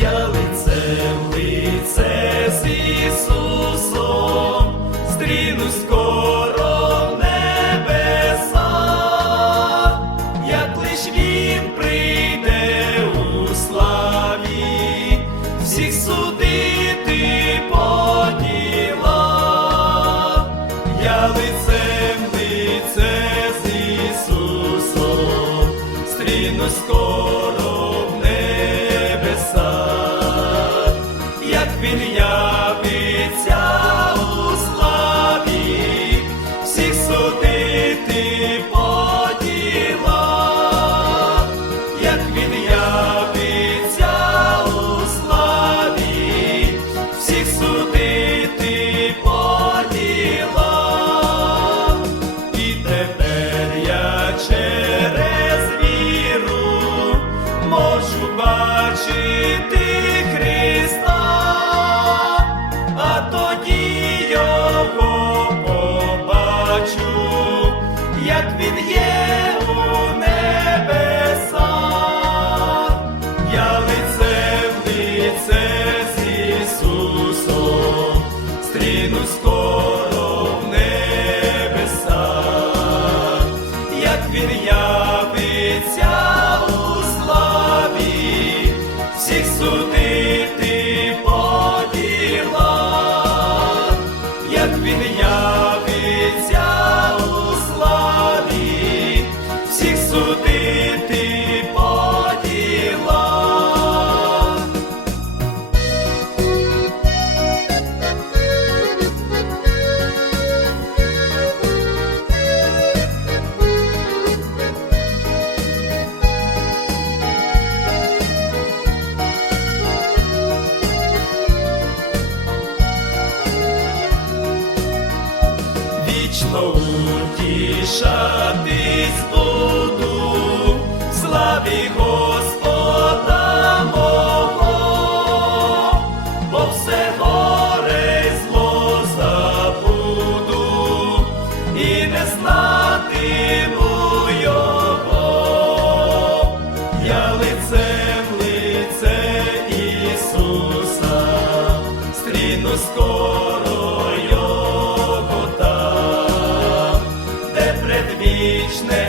Я лицем, лице з Ісусом, стрінусь скоро небеса, як лиш він прийде. єдино скоро. вічно утішатись буду, славі Господа мого, бо все горе й зло забуду і не знати. вечное.